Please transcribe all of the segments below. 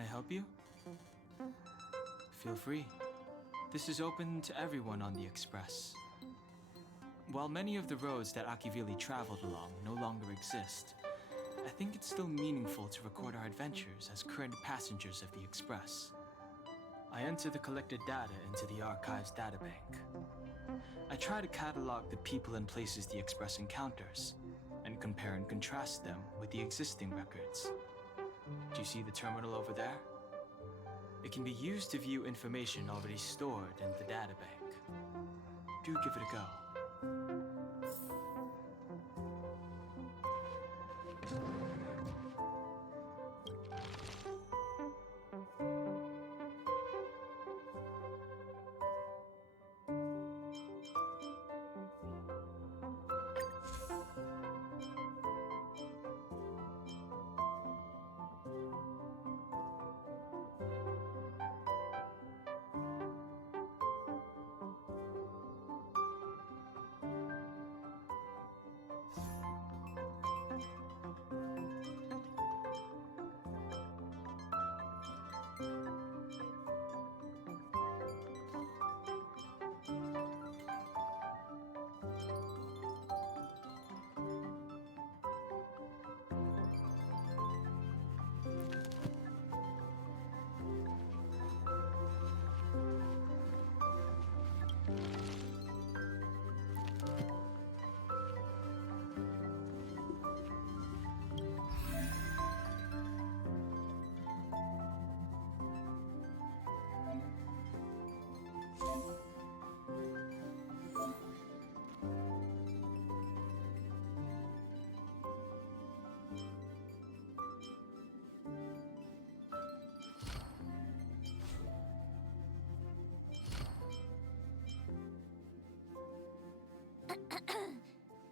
Can I help you? Feel free. This is open to everyone on the Express. While many of the roads that Akivili traveled along no longer exist, I think it's still meaningful to record our adventures as current passengers of the Express. I enter the collected data into the Archives databank. I try to catalog the people and places the Express encounters, and compare and contrast them with the existing records. Do you see the terminal over there? It can be used to view information already stored in the databank. Do give it a go.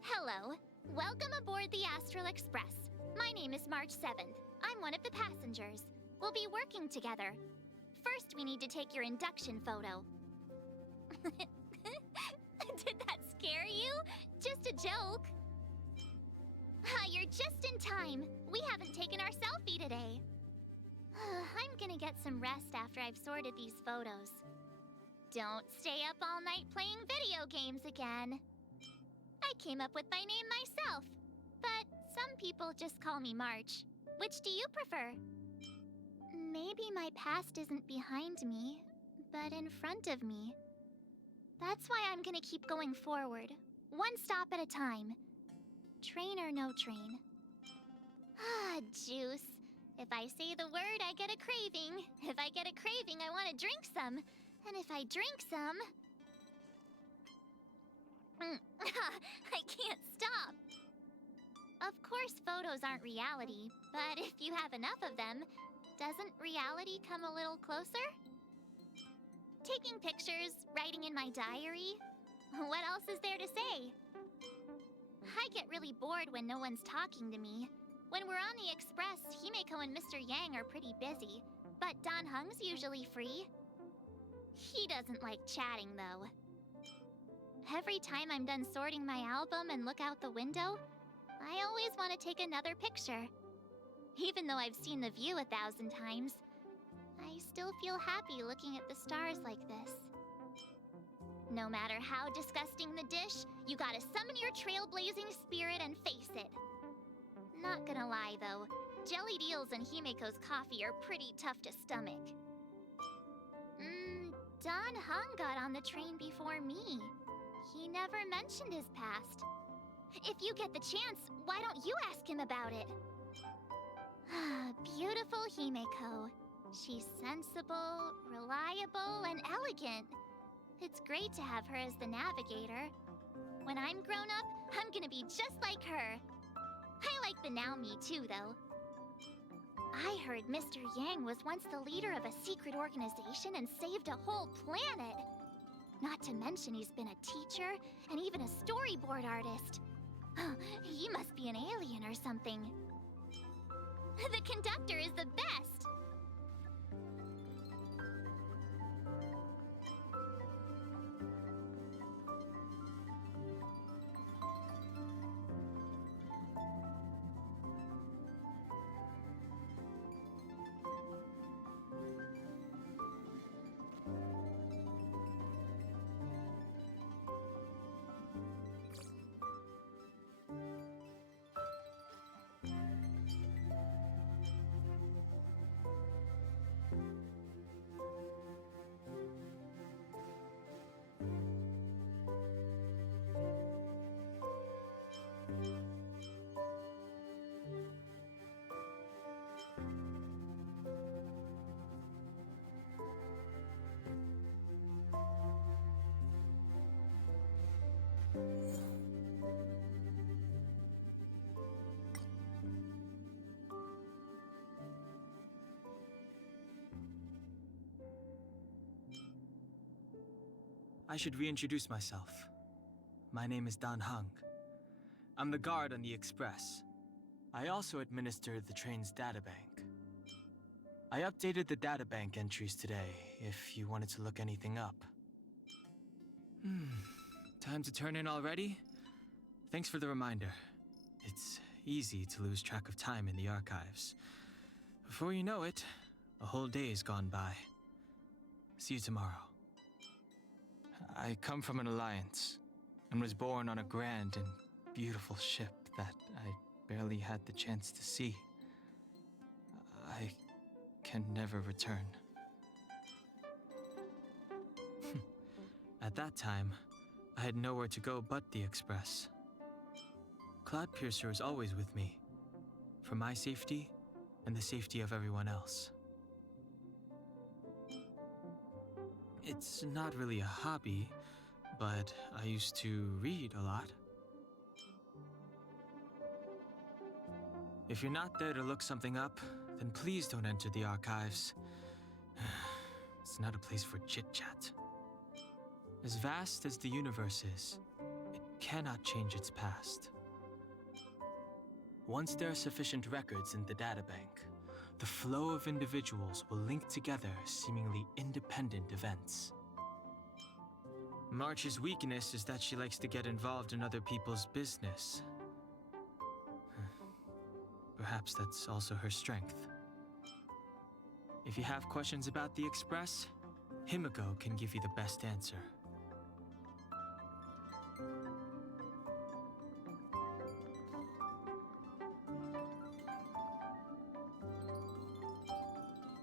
Hello. Welcome aboard the Astral Express. My name is March 7th. I'm one of the passengers. We'll be working together. First, we need to take your induction photo. Did that scare you? Just a joke. You're just in time. We haven't taken our selfie today. I'm gonna get some rest after I've sorted these photos. Don't stay up all night playing video games again. I came up with my name myself, but some people just call me March. Which do you prefer? Maybe my past isn't behind me, but in front of me. That's why I'm gonna keep going forward, one stop at a time. Train or no train. Juice. If I say the word, I get a craving. If I get a craving, I want to drink some. And if I drink some... I can't stop. Of course, photos aren't reality, but if you have enough of them, doesn't reality come a little closer? Taking pictures, writing in my diary. What else is there to say? I get really bored when no one's talking to me. When we're on the Express, Himeko and Mr. Yang are pretty busy, but Dan Hung's usually free. He doesn't like chatting, though. Every time I'm done sorting my album and look out the window, I always want to take another picture. Even though I've seen the view 1,000 times, I still feel happy looking at the stars like this. No matter how disgusting the dish, you gotta summon your trailblazing spirit and face it. Not gonna lie, though, jellied eels and Himeko's coffee are pretty tough to stomach. Dan Hung got on the train before me. He never mentioned his past. If you get the chance, why don't you ask him about it? Beautiful Himeko. She's sensible, reliable, and elegant. It's great to have her as the navigator. When I'm grown up, I'm gonna be just like her. I like the now me too, though. I heard Mr. Yang was once the leader of a secret organization and saved a whole planet. Not to mention he's been a teacher and even a storyboard artist. He must be an alien or something. The conductor is the best! I should reintroduce myself. My name is Dan Hung. I'm the guard on the Express. I also administer the train's databank. I updated the databank entries today, if you wanted to look anything up. Time to turn in already? Thanks for the reminder. It's easy to lose track of time in the archives. Before you know it, a whole day's gone by. See you tomorrow. I come from an alliance, and was born on a grand and beautiful ship that I barely had the chance to see. I can never return. At that time, I had nowhere to go but the Express. Cloudpiercer is always with me, for my safety and the safety of everyone else. It's not really a hobby, but I used to read a lot. If you're not there to look something up, then please don't enter the archives. It's not a place for chit-chat. As vast as the universe is, it cannot change its past. Once there are sufficient records in the databank, the flow of individuals will link together seemingly independent events. March's weakness is that she likes to get involved in other people's business. Perhaps that's also her strength. If you have questions about the Express, Himiko can give you the best answer.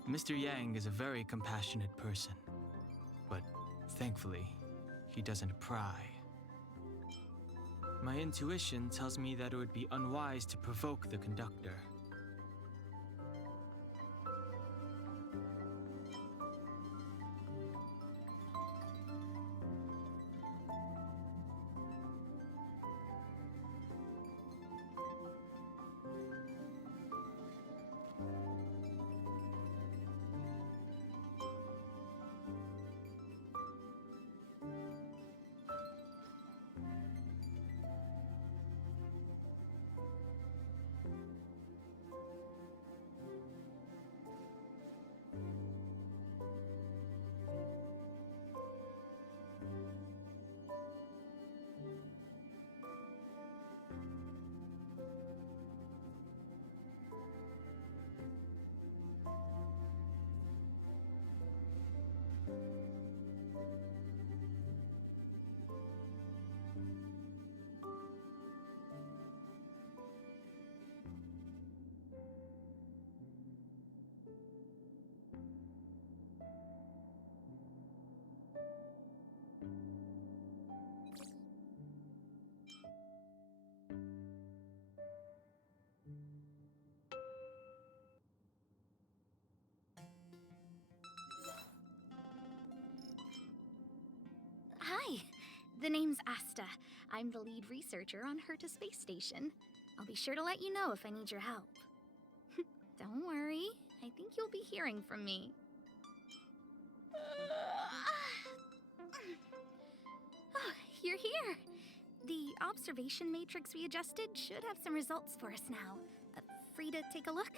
Mr. Yang is a very compassionate person, but thankfully, he doesn't pry. My intuition tells me that it would be unwise to provoke the conductor. Hi, the name's Asta. I'm the lead researcher on Herta Space Station. I'll be sure to let you know if I need your help. Don't worry, I think you'll be hearing from me. Oh, you're here. The observation matrix we adjusted should have some results for us now. Free to take a look?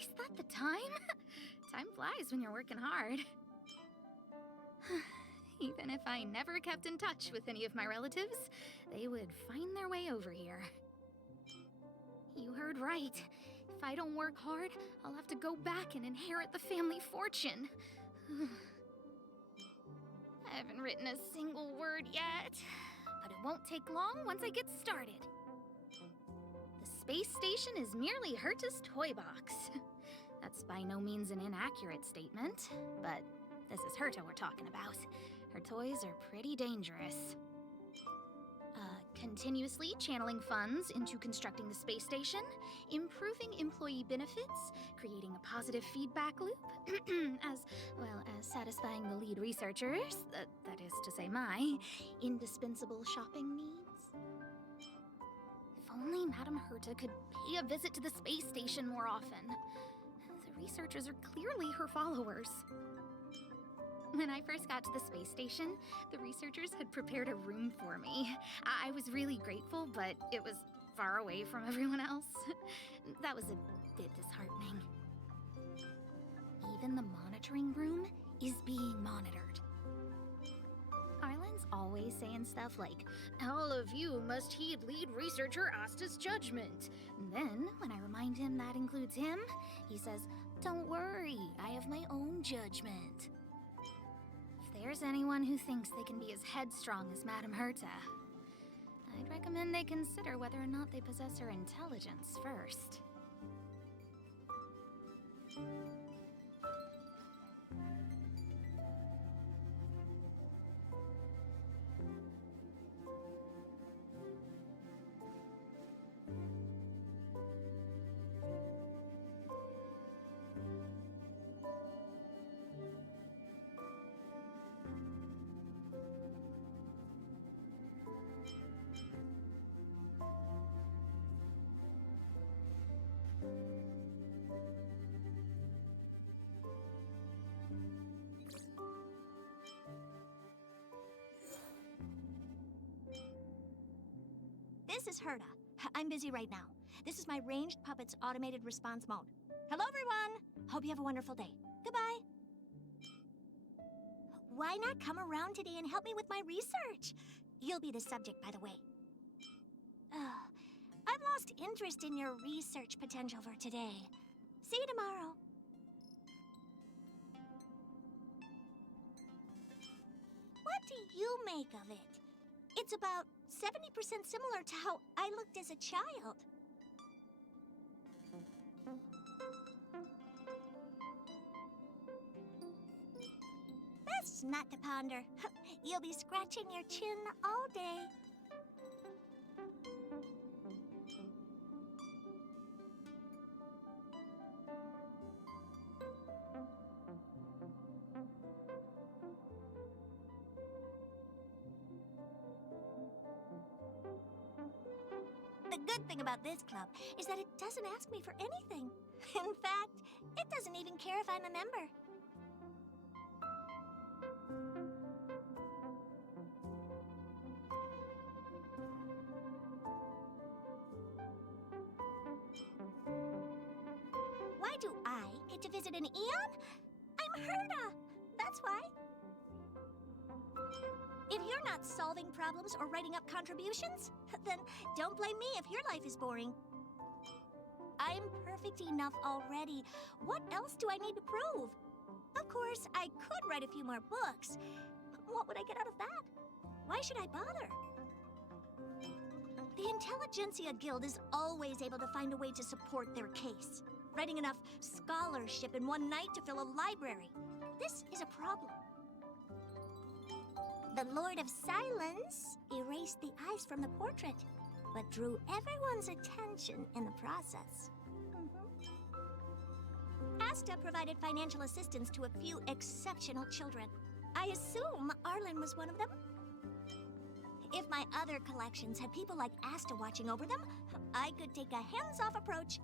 Is that the time? Time flies when you're working hard. Even if I never kept in touch with any of my relatives, they would find their way over here. You heard right. If I don't work hard, I'll have to go back and inherit the family fortune. I haven't written a single word yet, but it won't take long once I get started. The space station is merely Herta's toy box. That's by no means an inaccurate statement, but this is Herta we're talking about. Her toys are pretty dangerous. Continuously channeling funds into constructing the space station, improving employee benefits, creating a positive feedback loop, as well as satisfying the lead researchers, that is to say my, indispensable shopping needs. If only Madame Herta could pay a visit to the space station more often. The researchers are clearly her followers. When I first got to the space station, the researchers had prepared a room for me. I was really grateful, but it was far away from everyone else. That was a bit disheartening. Even the monitoring room is being monitored. Arlen's always saying stuff like, "All of you must heed lead researcher Asta's judgment." And then, when I remind him that includes him, he says, "Don't worry, I have my own judgment." If there's anyone who thinks they can be as headstrong as Madame Herta, I'd recommend they consider whether or not they possess her intelligence first. This is Herta. I'm busy right now. This is my ranged puppet's automated response mode. Hello, everyone! Hope you have a wonderful day. Goodbye. Why not come around today and help me with my research? You'll be the subject, by the way. I've lost interest in your research potential for today. See you tomorrow. What do you make of it? It's about 70% similar to how I looked as a child. That's not to ponder. You'll be scratching your chin all day. The good thing about this club is that it doesn't ask me for anything. In fact, it doesn't even care if I'm a member. Why do I get to visit an Eon? I'm Herta. That's why. If you're not solving problems or writing up contributions, then don't blame me if your life is boring. I'm perfect enough already. What else do I need to prove? Of course, I could write a few more books. What would I get out of that? Why should I bother? The Intelligentsia Guild is always able to find a way to support their case. Writing enough scholarship in one night to fill a library. This is a problem. The Lord of Silence erased the eyes from the portrait, but drew everyone's attention in the process. Asta provided financial assistance to a few exceptional children. I assume Arlen was one of them? If my other collections had people like Asta watching over them, I could take a hands-off approach.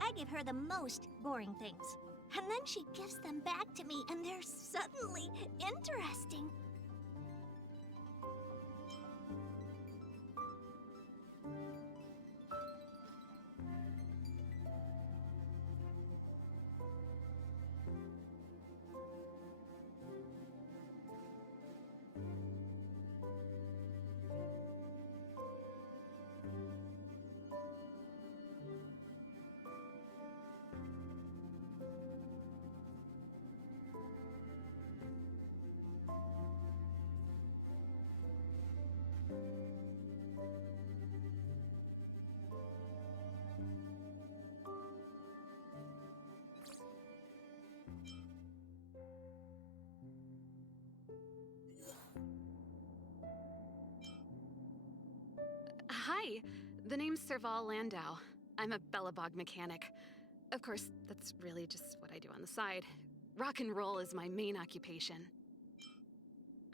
I give her the most boring things. And then she gives them back to me, and they're suddenly interesting. Hi, the name's Serval Landau. I'm a Bellabog mechanic. Of course, that's really just what I do on the side. Rock and roll is my main occupation.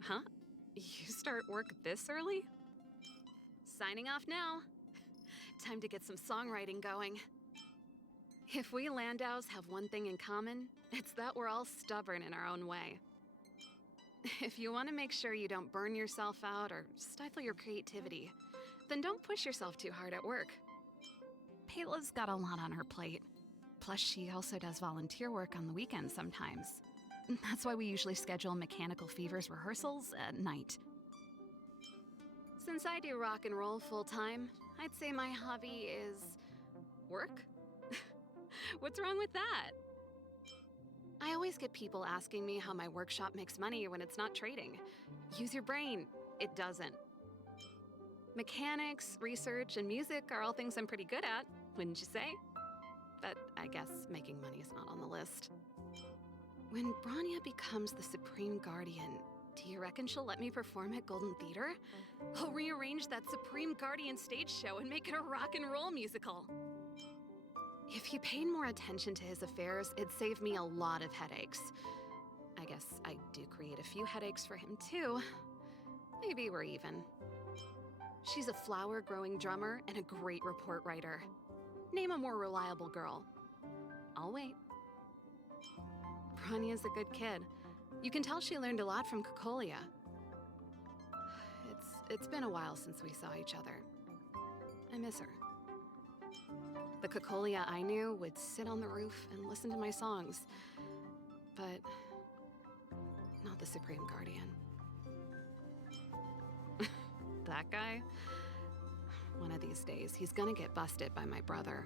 Huh? You start work this early? Signing off now. Time to get some songwriting going. If we Landows have one thing in common, it's that we're all stubborn in our own way. If you want to make sure you don't burn yourself out or stifle your creativity, then don't push yourself too hard at work. Payla's got a lot on her plate. Plus, she also does volunteer work on the weekends sometimes. That's why we usually schedule Mechanical Fever's rehearsals at night. Since I do rock and roll full-time, I'd say my hobby is work? What's wrong with that? I always get people asking me how my workshop makes money when it's not trading. Use your brain. It doesn't. Mechanics, research, and music are all things I'm pretty good at, wouldn't you say? But I guess making money is not on the list. When Branya becomes the Supreme Guardian, do you reckon she'll let me perform at Golden Theater? I'll rearrange that Supreme Guardian stage show and make it a rock and roll musical. If he paid more attention to his affairs, it'd save me a lot of headaches. I guess I do create a few headaches for him too. Maybe we're even. She's a flower-growing drummer and a great report writer. Name a more reliable girl. I'll wait. Branya's a good kid. You can tell she learned a lot from Cocolia. It's been a while since we saw each other. I miss her. The Cocolia I knew would sit on the roof and listen to my songs. But not the Supreme Guardian. That guy? One of these days, he's gonna get busted by my brother.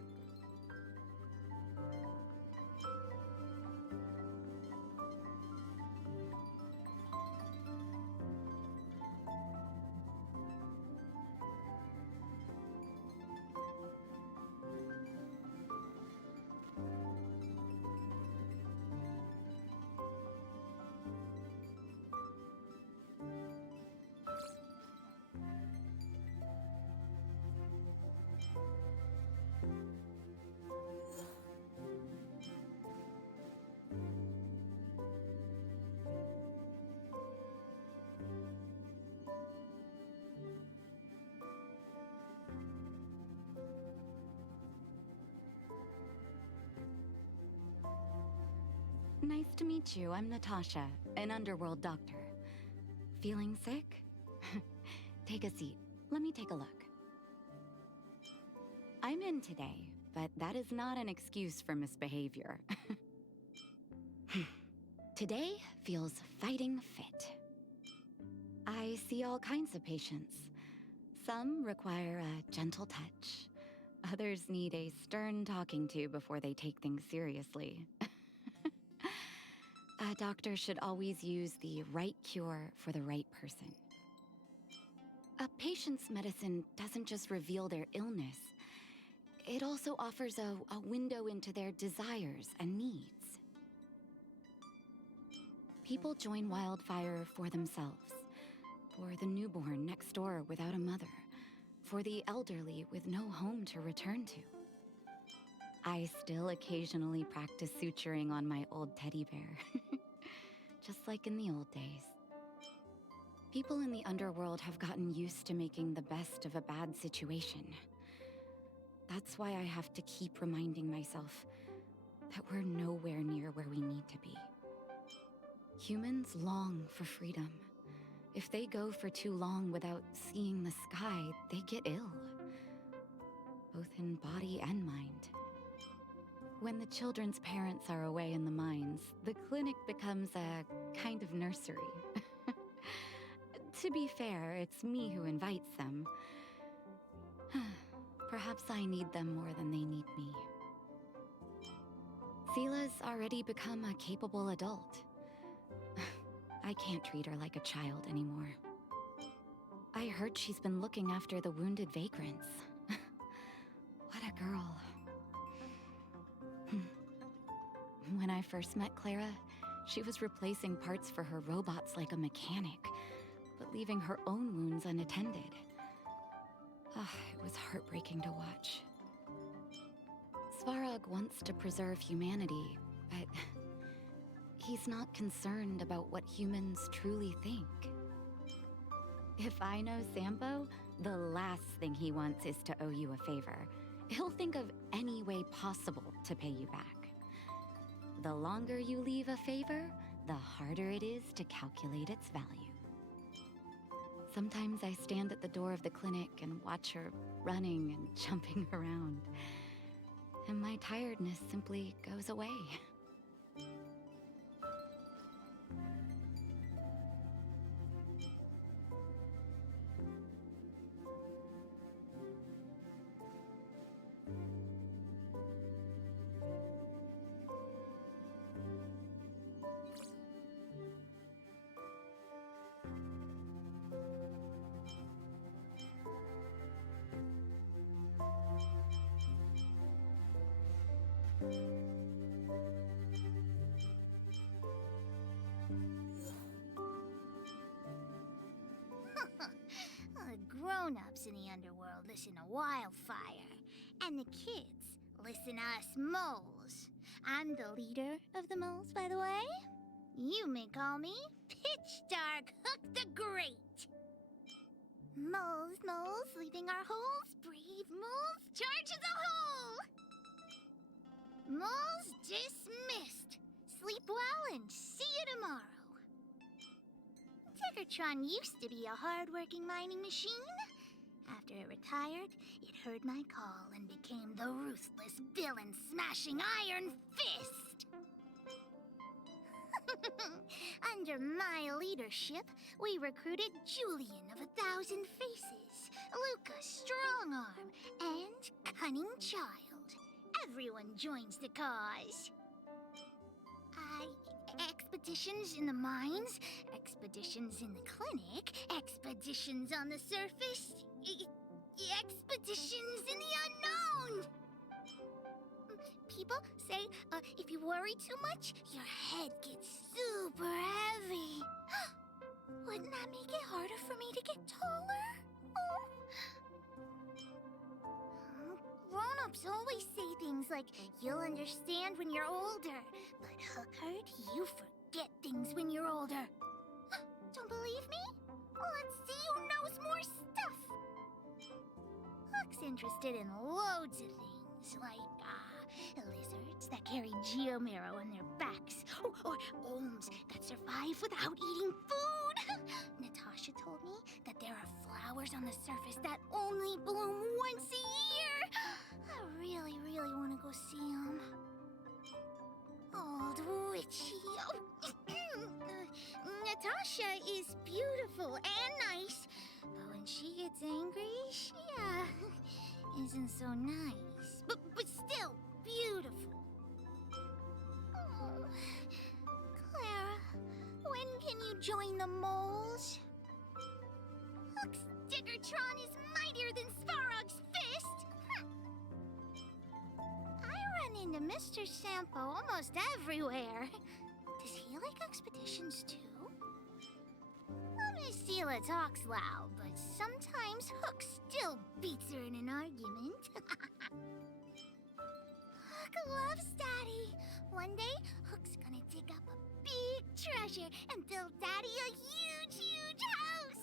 Nice to meet you. I'm Natasha, an underworld doctor. Feeling sick? Take a seat. Let me take a look. I'm in today, but that is not an excuse for misbehavior. Today feels fighting fit. I see all kinds of patients. Some require a gentle touch. Others need a stern talking to before they take things seriously. A doctor should always use the right cure for the right person. A patient's medicine doesn't just reveal their illness. It also offers a window into their desires and needs. People join Wildfire for themselves, for the newborn next door without a mother, for the elderly with no home to return to. I still occasionally practice suturing on my old teddy bear, just like in the old days. People in the underworld have gotten used to making the best of a bad situation. That's why I have to keep reminding myself that we're nowhere near where we need to be. Humans long for freedom. If they go for too long without seeing the sky, they get ill, both in body and mind. When the children's parents are away in the mines, the clinic becomes a kind of nursery. To be fair, it's me who invites them. Perhaps I need them more than they need me. Seela's already become a capable adult. I can't treat her like a child anymore. I heard she's been looking after the wounded vagrants. What a girl. When I first met Clara, she was replacing parts for her robots like a mechanic, but leaving her own wounds unattended. It was heartbreaking to watch. Svarog wants to preserve humanity, but he's not concerned about what humans truly think. If I know Sampo, the last thing he wants is to owe you a favor. he'll think of any way possible to pay you back. The longer you leave a favor, the harder it is to calculate its value. Sometimes I stand at the door of the clinic and watch her running and jumping around, and my tiredness simply goes away. The grown-ups in the underworld listen to Wildfire, and the kids listen to us moles. I'm the leader of the moles, by the way. You may call me Pitch Dark Hook the Great. Moles, moles, leaving our holes. Brave moles, charge as a hole. Moles dismissed. Sleep well and see you tomorrow. Tiggertron used to be a hard-working mining machine. After it retired, it heard my call and became the ruthless villain-smashing Iron Fist. Under my leadership, we recruited Julian of 1,000 Faces, Luca Strongarm, and Cunning Child. Everyone joins the cause. Expeditions in the mines, expeditions in the clinic, expeditions on the surface, expeditions in the unknown! People say if you worry too much, your head gets super heavy. Wouldn't that make it harder for me to get taller? Grown-ups always say things like, you'll understand when you're older. But Hookard, you forget things when you're older. Don't believe me? Well, let's see who knows more stuff. Hook's interested in loads of things, like, lizards that carry geomarrow on their backs, or olms that survive without eating food. Natasha told me that there are flowers on the surface that only bloom once a year. I really, really want to go see them. Old witchy. Natasha is beautiful and nice, but when she gets angry, she, isn't so nice. But still beautiful. Oh, Clara, when can you join the moles? Hook's Diggertron is mightier than Svarog's fist. I run into Mr. Sampo almost everywhere. Does he like expeditions too? Miss Sela talks loud, but sometimes Hook still beats her in an argument. Hook loves Daddy. One day, Hook's gonna dig up a big treasure and build Daddy a huge, huge house.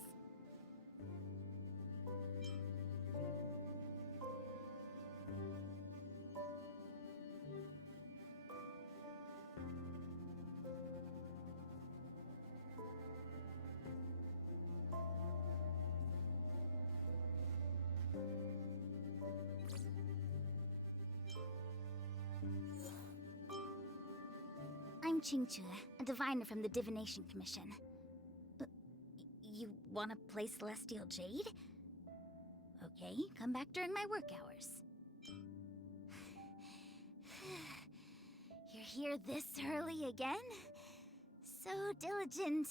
I'm Qingche, a diviner from the Divination Commission. You want to play Celestial Jade? Okay, come back during my work hours. You're here this early again? So diligent.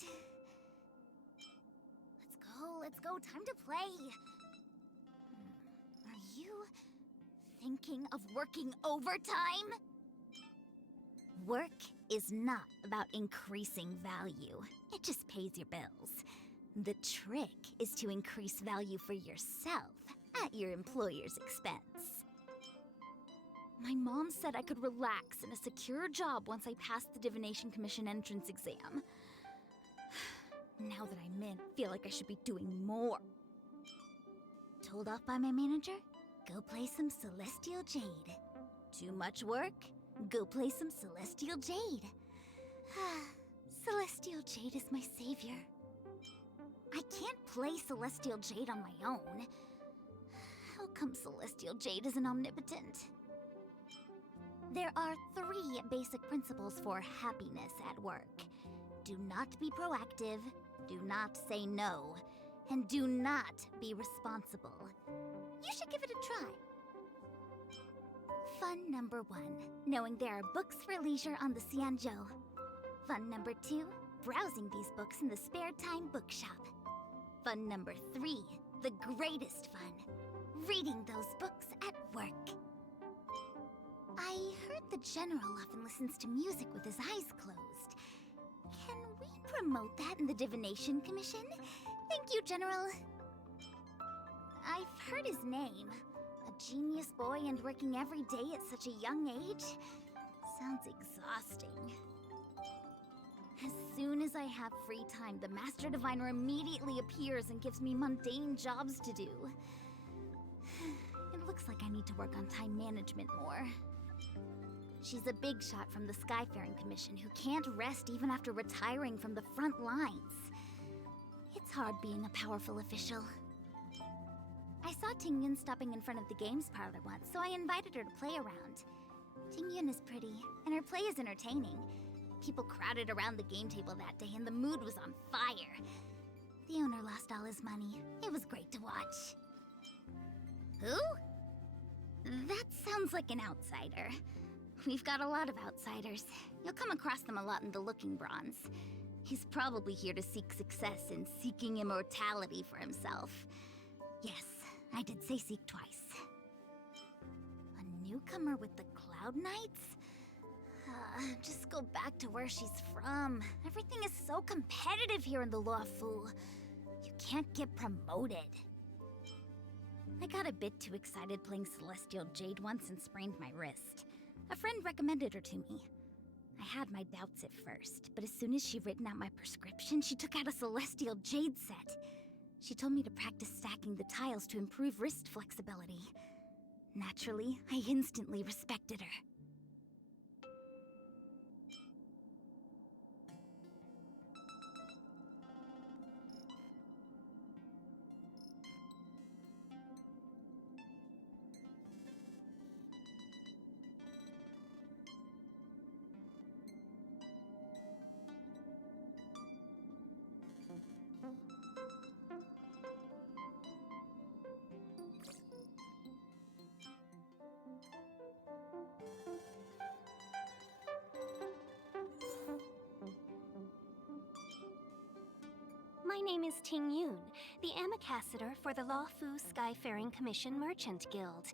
Let's go, time to play. Are you thinking of working overtime? Work is not about increasing value. It just pays your bills. The trick is to increase value for yourself at your employer's expense. My mom said I could relax in a secure job once I passed the Divination Commission entrance exam. Now that I'm in, I feel like I should be doing more. Told off by my manager? Go play some Celestial Jade. Too much work? Go play some Celestial Jade. Celestial Jade is my savior. I can't play Celestial Jade on my own. How come Celestial Jade isn't omnipotent? There are 3 basic principles for happiness at work. Do not be proactive, do not say no, and do not be responsible. You should give it a try. Fun number 1, knowing there are books for leisure on the Xianzhou. Fun number 2, browsing these books in the spare time bookshop. Fun number 3, the greatest fun, reading those books at work. I heard the General often listens to music with his eyes closed. Can we promote that in the Divination Commission? Thank you, General. I've heard his name. A genius boy and working every day at such a young age. Sounds exhausting. As soon as I have free time, the Master Diviner immediately appears and gives me mundane jobs to do. It looks like I need to work on time management more. She's a big shot from the Skyfaring Commission who can't rest even after retiring from the front lines. It's hard being a powerful official. I saw Tingyun stopping in front of the games parlor once, so I invited her to play around. Tingyun is pretty, and her play is entertaining. People crowded around the game table that day, and the mood was on fire. The owner lost all his money. It was great to watch. Who? That sounds like an outsider. We've got a lot of outsiders. You'll come across them a lot in the Looking Bronze. He's probably here to seek success in seeking immortality for himself. Yes, I did say seek twice. A newcomer with the Cloud Knights? Just go back to where she's from. Everything is so competitive here in the Luofu. You can't get promoted. I got a bit too excited playing Celestial Jade once and sprained my wrist. A friend recommended her to me. I had my doubts at first, but as soon as she'd written out my prescription, she took out a Celestial Jade set. She told me to practice stacking the tiles to improve wrist flexibility. Naturally, I instantly respected her. My name is Ting Yun, the ambassador for the Luofu Skyfaring Commission Merchant Guild.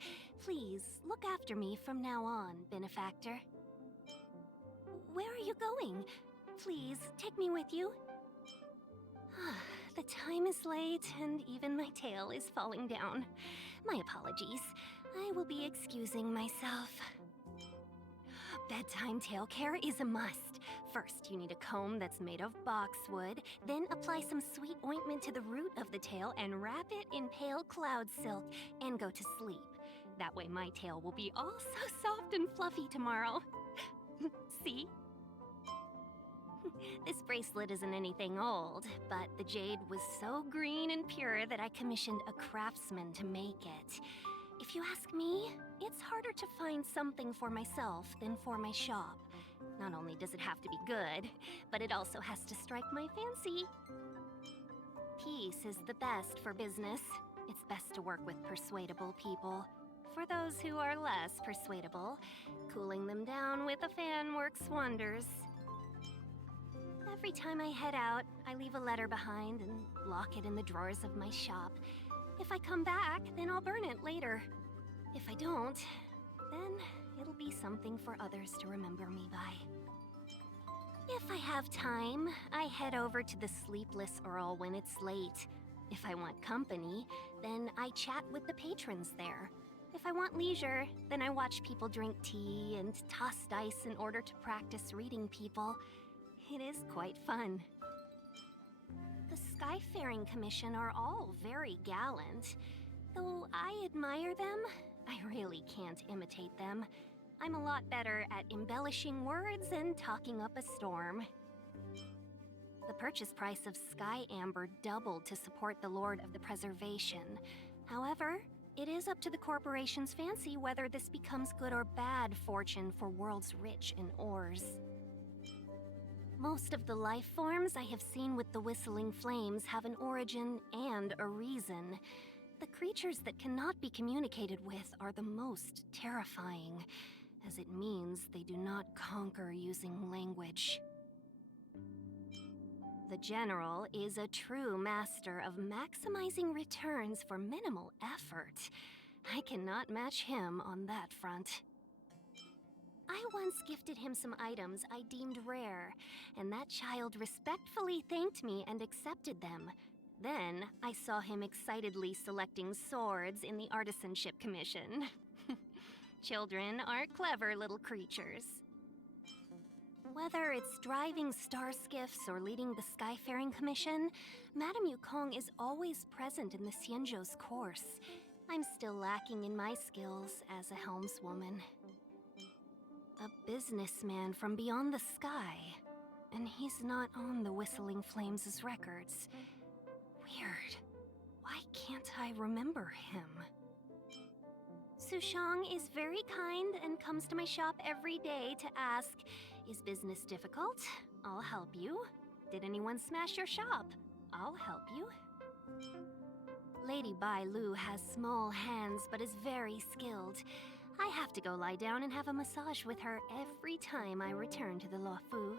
Please, look after me from now on, benefactor. Where are you going? Please, take me with you. The time is late, and even my tail is falling down. My apologies. I will be excusing myself. Bedtime tail care is a must. First, you need a comb that's made of boxwood, then apply some sweet ointment to the root of the tail and wrap it in pale cloud silk and go to sleep. That way my tail will be all so soft and fluffy tomorrow. See? This bracelet isn't anything old, but the jade was so green and pure that I commissioned a craftsman to make it. If you ask me, it's harder to find something for myself than for my shop. Not only does it have to be good, but it also has to strike my fancy. Peace is the best for business. It's best to work with persuadable people. For those who are less persuadable, cooling them down with a fan works wonders. Every time I head out, I leave a letter behind and lock it in the drawers of my shop. If I come back, then I'll burn it later. If I don't, then it'll be something for others to remember me by. If I have time, I head over to the Sleepless Earl when it's late. If I want company, then I chat with the patrons there. If I want leisure, then I watch people drink tea and toss dice in order to practice reading people. It is quite fun. The Skyfaring Commission are all very gallant. Though I admire them, I really can't imitate them. I'm a lot better at embellishing words and talking up a storm. The purchase price of Sky Amber doubled to support the Lord of the Preservation. However, it is up to the corporation's fancy whether this becomes good or bad fortune for worlds rich in ores. Most of the life forms I have seen with the Whistling Flames have an origin and a reason. The creatures that cannot be communicated with are the most terrifying, as it means they do not conquer using language. The General is a true master of maximizing returns for minimal effort. I cannot match him on that front. I once gifted him some items I deemed rare, and that child respectfully thanked me and accepted them. Then, I saw him excitedly selecting swords in the Artisanship Commission. Children are clever little creatures. Whether it's driving star skiffs or leading the Skyfaring Commission, Madame Yukong is always present in the Xianzhou's course. I'm still lacking in my skills as a helmswoman. A businessman from beyond the sky, and he's not on the Whistling Flames' records. Weird. Why can't I remember him? Sushang is very kind and comes to my shop every day to ask, "Is business difficult? I'll help you. Did anyone smash your shop? I'll help you." Lady Bai Lu has small hands but is very skilled. I have to go lie down and have a massage with her every time I return to the Luofu.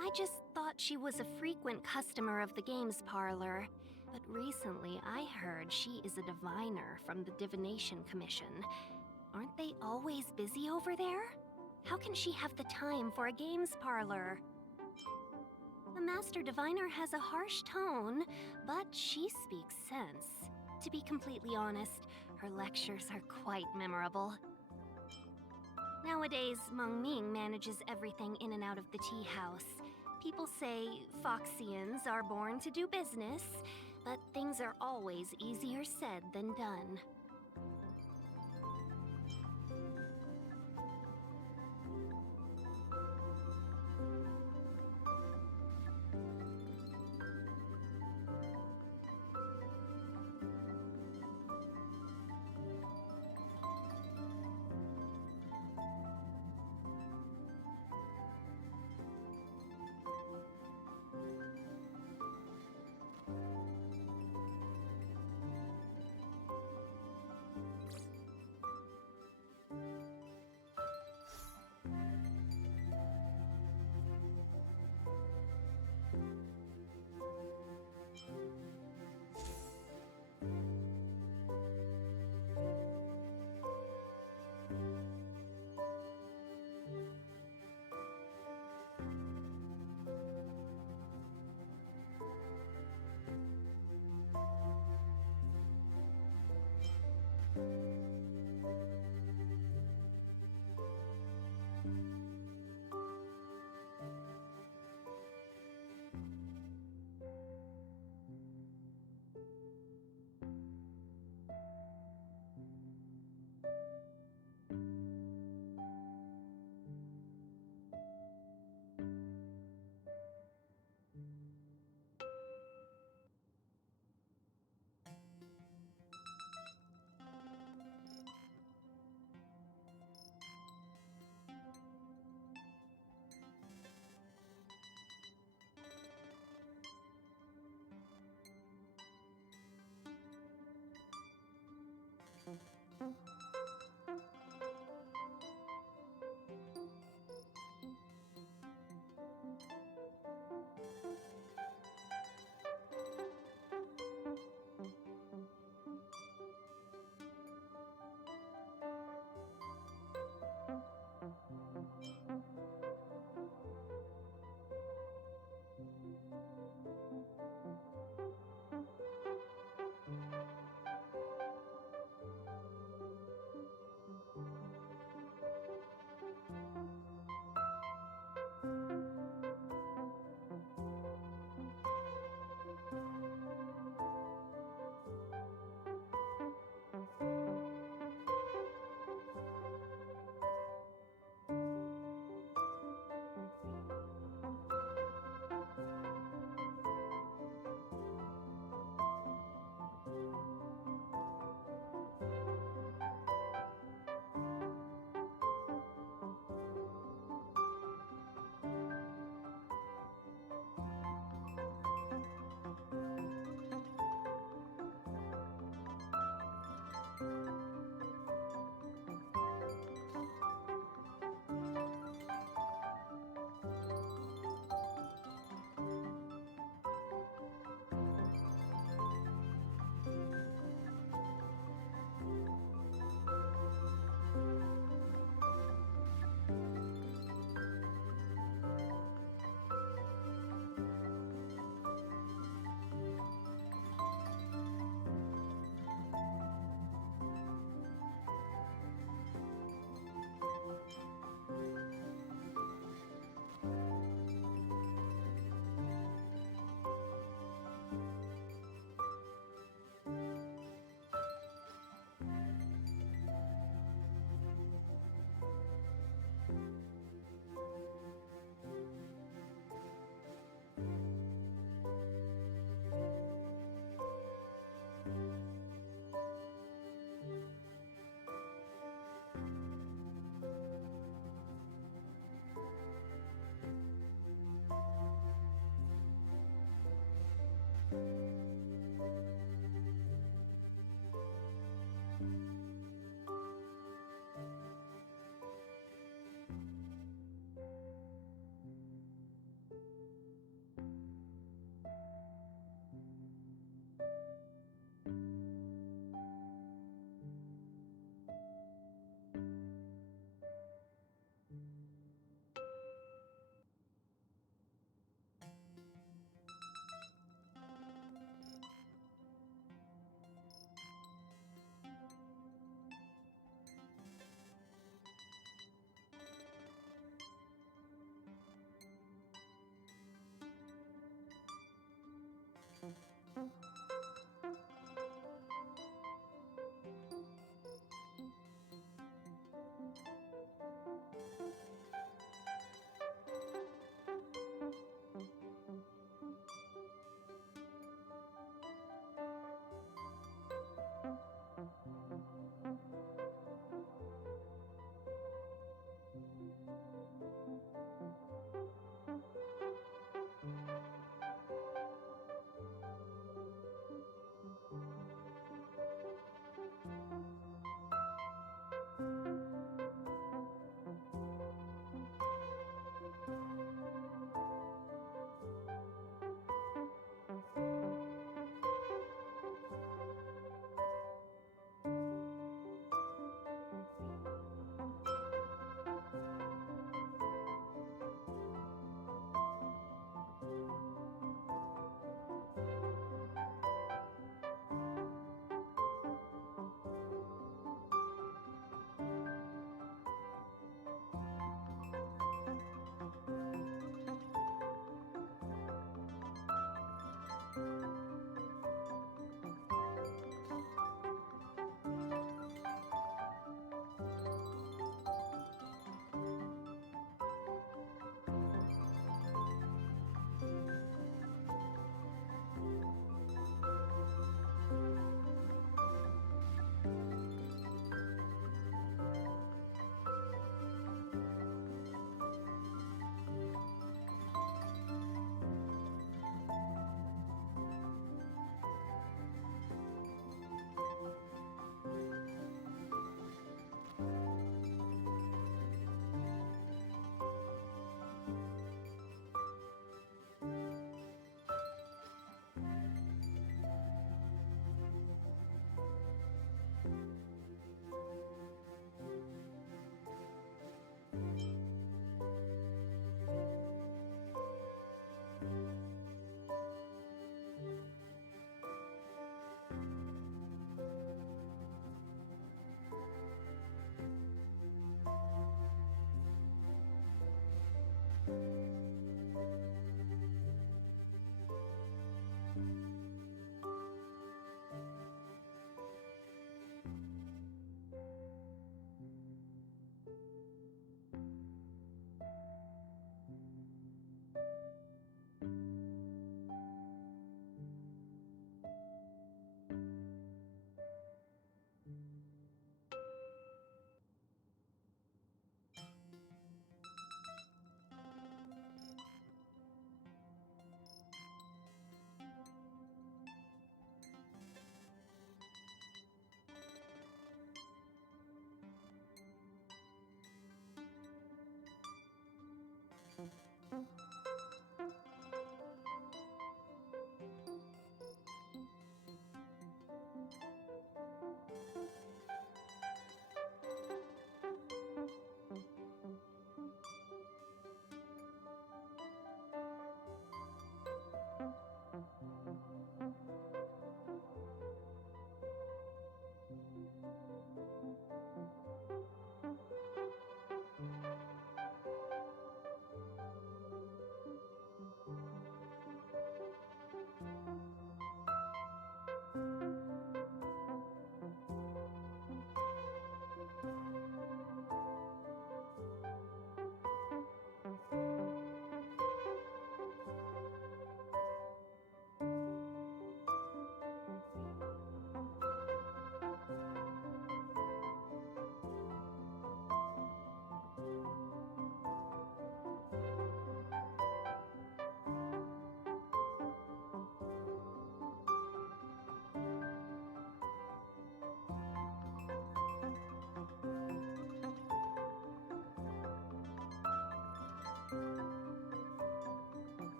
I just thought she was a frequent customer of the games parlor, but recently I heard she is a diviner from the Divination Commission. Aren't they always busy over there? How can she have the time for a games parlor? The Master Diviner has a harsh tone, but she speaks sense. To be completely honest, her lectures are quite memorable. Nowadays, Meng Ming manages everything in and out of the tea house. People say Foxians are born to do business, but things are always easier said than done.